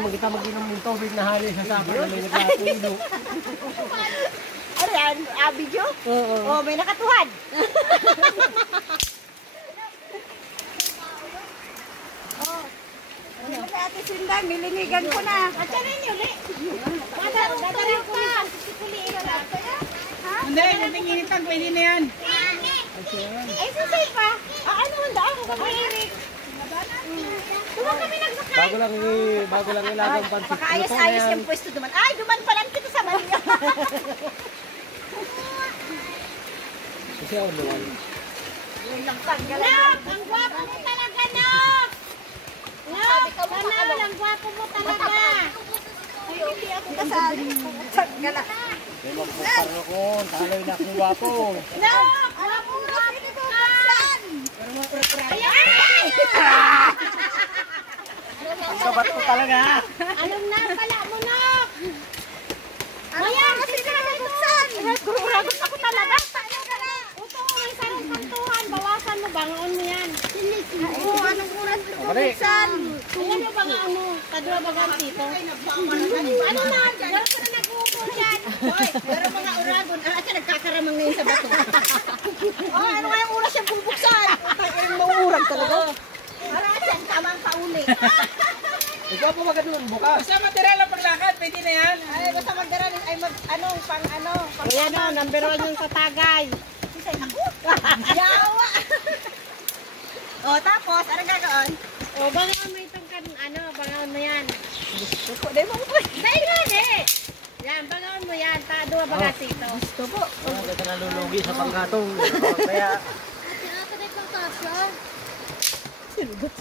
magkita mag-inom ng tubig na hali sa sapa na may naglatulog. Ano yan? Video? Oo. Oh, may nakatuhad. Oh. Ano ba Ate Sindan? Nilinigan ko na. At yan yun, eh. Dadalhin ko na. Sikuliin na lang. Hindi, kunting initan, pwede na yan. Ay, sasay pa. Ano handa ako kami, Eric? Tuwa kami nagsakay. Bago lang ilagang pansit. Makaayos-ayos yung pwesto duman. Ay, duman pa lang kita sa banyo. Kasi ako naman. Nak, ang gwapo mo talaga, Nak. Nak, Tanal, ang gwapo mo talaga. Ay, hindi ako kasali. Gala. May magpuparang ako. Taloy na akong wapo. Nak, gwapo mo ka. Sabat ko talaga. Alam na, pala mo, Nak. Ayan, kasi ka na buksan. Gururagot ako talaga. Uto mo, may sarang kantuhan. Bawasan mo, bangon mo yan. Oo, anong oras mo buksan? Ayan mo ba nga ano? Kadua bagang dito? Ano na? Meron ko na nag-uukol yan. Hoy, meron mga uragon. At siya nagkakaramang ngayon sa bato. Oh, ano nga yung oras yung bubuksan? Ang maurag talaga. Para siya, tamang pauli. Ikaw po magandun bukas. Basta material ang paglakad, pwede na yan. Ay, basta magdaran ay pang Ayan o, number 1 yung sa Tagay. Sisay ako. Yawa. O, tapos, ano gagawin? O, bangaon mo itong bangaon mo yan. Gusto ko, dahil mo ko. Dahil nga, yan, bangaon mo yan. Dua bagasito. Gusto po. Hindi ka nalulugi sa panggatong. Kaya... Sinakalit ng tasya. Sinugot.